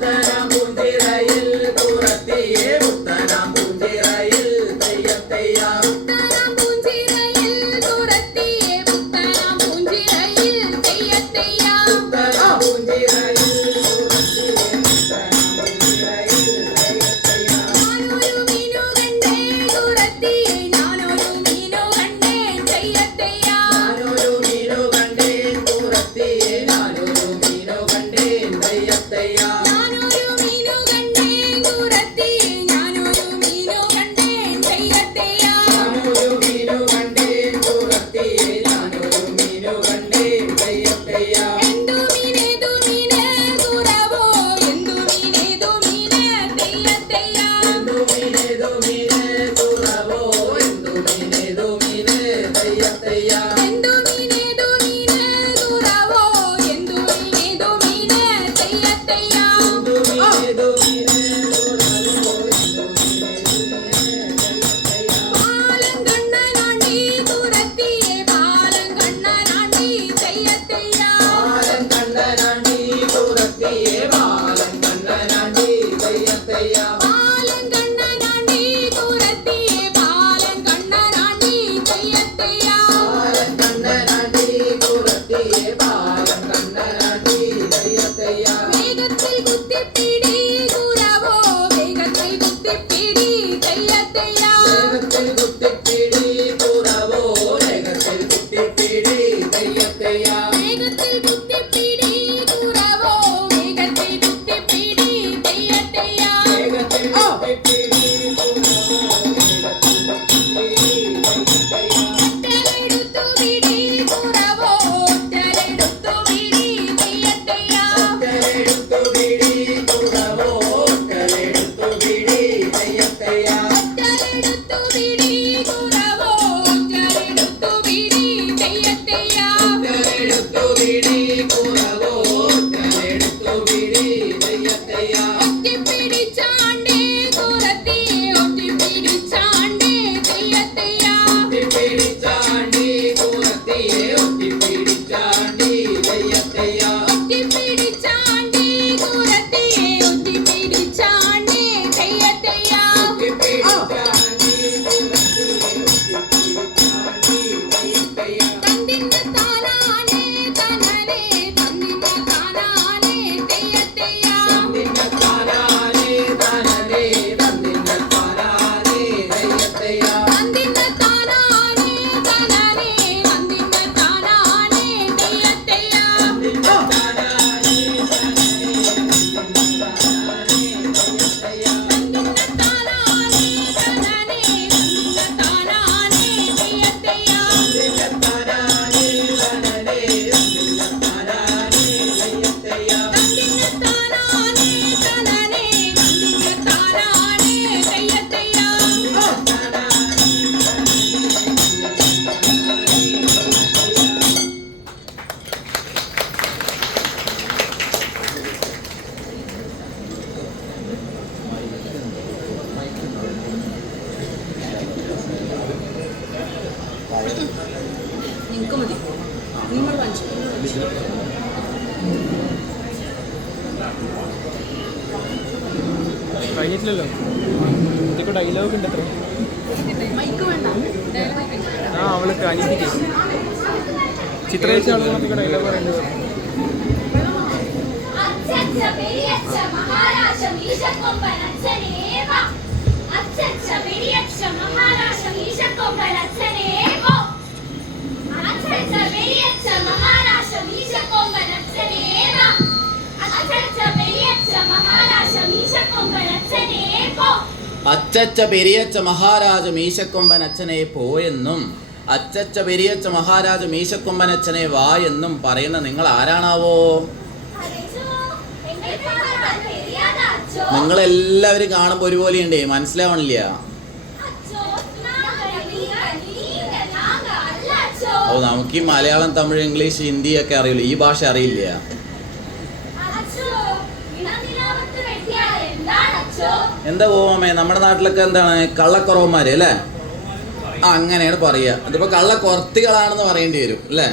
Puntarampungirayil കഴിഞ്ഞിട്ടില്ലല്ലോ. ഇതൊക്കെ dialogue ഉണ്ട് അത്ര. ആ അവൾക്ക് അനിയത്തിക്ക് ചിത്രേച്ച ആളുകളൊക്കെ ഡയലോഗ് പറയുന്നത്. അച്ചച്ച പെരിയച്ച മഹാരാജ മീശക്കൊമ്പൻ അച്ഛനെ പോയെന്നും അച്ചച്ച പെരിയച്ച മഹാരാജ മീശക്കൊമ്പൻ അച്ഛനെ വാ എന്നും പറയുന്ന നിങ്ങൾ ആരാണാവോ? നിങ്ങളെല്ലാവരും കാണുമ്പോൾ ഒരുപോലെയുണ്ടേ, മനസ്സിലാവണില്ല. ഓ, നമുക്ക് ഈ മലയാളം, തമിഴ്, ഇംഗ്ലീഷ്, ഹിന്ദി ഒക്കെ അറിയില്ല, ഈ ഭാഷ അറിയില്ല. എന്താ പോവാമേ, നമ്മുടെ നാട്ടിലൊക്കെ എന്താണ് കള്ളക്കുറവന്മാര് അല്ലേ? ആ, അങ്ങനെയാണ് പറയുക. അതിപ്പോ കള്ളക്കൊർത്തികളാണെന്ന് പറയേണ്ടി വരും അല്ലേ?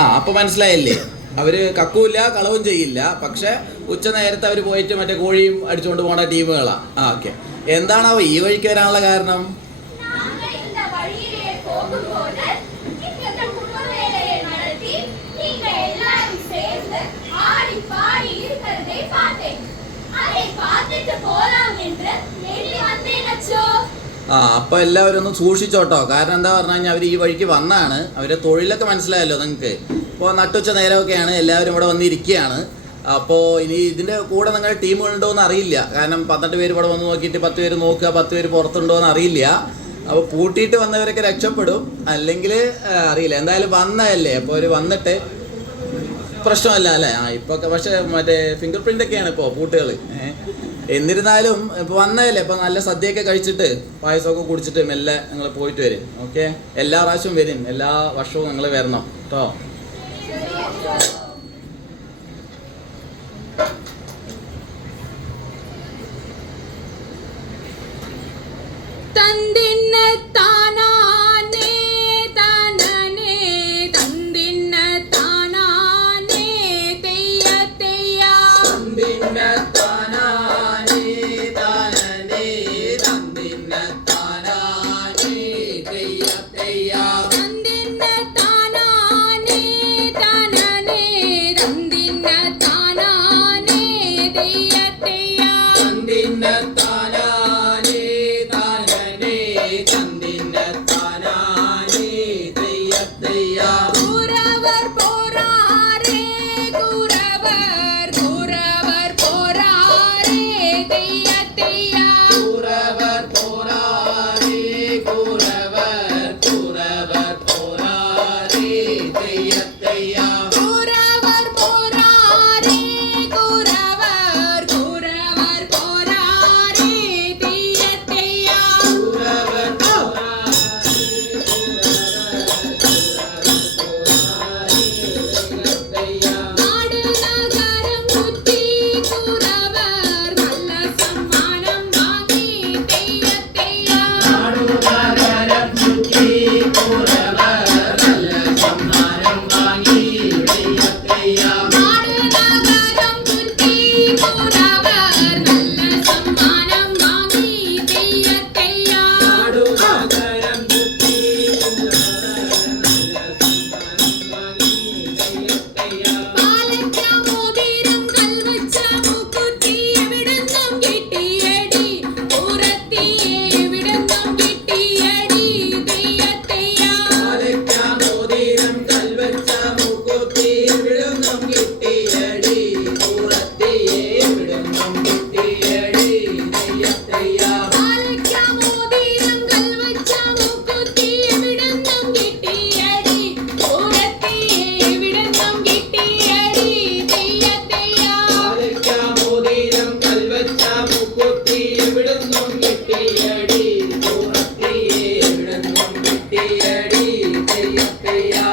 ആ, അപ്പൊ മനസ്സിലായില്ലേ? അവര് കക്കൂല്ല, കളവും ചെയ്യില്ല, പക്ഷെ ഉച്ച നേരത്തെ അവര് പോയിട്ട് മറ്റേ കോഴിയും അടിച്ചുകൊണ്ട് പോണ ടീമുകളാ. ആ, ഓക്കെ. എന്താണാവോ ഈ വഴിക്ക് വരാനുള്ള കാരണം? ആ, അപ്പൊ എല്ലാവരും ഒന്ന് സൂക്ഷിച്ചോട്ടോ. കാരണം എന്താ പറഞ്ഞു കഴിഞ്ഞാൽ അവർ ഈ വഴിക്ക് വന്നാണ്, അവരെ തൊഴിലൊക്കെ മനസ്സിലായല്ലോ നിങ്ങൾക്ക്. ഇപ്പോൾ നട്ടുച്ച നേരമൊക്കെയാണ്, എല്ലാവരും ഇവിടെ വന്നിരിക്കുകയാണ്. അപ്പോൾ ഇനി ഇതിൻ്റെ കൂടെ നിങ്ങളുടെ ടീമുണ്ടോ എന്ന് അറിയില്ല. കാരണം 12 പേര് ഇവിടെ വന്ന് നോക്കിയിട്ട് 10 പേര് നോക്കുക, 10 പേര് പുറത്തുണ്ടോ എന്ന് അറിയില്ല. അപ്പോൾ പൂട്ടിയിട്ട് വന്നവരൊക്കെ രക്ഷപ്പെടും, അല്ലെങ്കിൽ അറിയില്ല. എന്തായാലും വന്നതല്ലേ, അപ്പോൾ അവർ വന്നിട്ട് പ്രശ്നമല്ല അല്ലേ? ആ, ഇപ്പോൾ പക്ഷേ മറ്റേ ഫിംഗർ പ്രിൻ്റ് ഒക്കെയാണ് ഇപ്പോൾ പൂട്ടുകൾ. എന്നിരുന്നാലും ഇപ്പോൾ വന്നതല്ലേ, ഇപ്പോൾ നല്ല സദ്യയൊക്കെ കഴിച്ചിട്ട് പായസമൊക്കെ കുടിച്ചിട്ട് മെല്ലെ നിങ്ങൾ പോയിട്ട് വരും. ഓക്കെ, എല്ലാ പ്രാവശ്യവും വരും, എല്ലാ വർഷവും നിങ്ങൾ വരണം കേട്ടോ. തന്തിന്ന താനാനേ താനേ തെയ്യാ കുരവർ പോരാരേ കുരവർ കുരവർ പോരാരേ തെയ്യ തെയ്യ കുരവർ പോരാരേ കുരവർ കുരവർ പോരാരേ തെയ്യ തെയ്യാ കുരവർ പോരാരേ കുരവർ കുരവർ പോരാരേ തെയ്യ തെയ്യ കുരവർ നാട് നഗരം ചുറ്റി കുരവർ നല്ല സമ്മാനം വാങ്ങി തെയ്യ തെയ്യ നാടുനഗരം ചുറ്റി കുരവർ നല്ല സമ്മാനം വാങ്ങി തെയ്യ തെയ്യാ നാട് നഗരം ചുറ്റി കുരവർ നല്ല സമ്മാനം വാങ്ങി തെയ്യ തെയ്യ നാടുനഗരം ചുറ്റി പാലയ്ക്ക മോതിരം കൽവച്ച മൂക്കുത്തി എവിടുന്നും കിട്ടിയടി പൂരത്തി എവിടുന്നും കിട്ടിയടി തെയ്യ തെയ്യ മോതിരം കൽവച്ച മൂക്കുത്തി വിടുന്നും കിട്ടിയടി പൂരത്തിയെ വിടുന്നും കിട്ടിയടി തെയ്യ തെയ്യാ പാലയ്ക്ക മോതിരം കൽവച്ച മൂക്കുത്തി എവിടുന്നും കിട്ടിയടി പൂരത്തി എവിടുന്നും കിട്ടിയടി തെയ്യ തെയ്യ മോതിരം കൽവച്ച മൂക്കുത്തി വിടുന്നും കിട്ടിയടി പൂരത്തിയെ വിടുന്നും കിട്ടിയടി തെയ്യ തെയ്യാ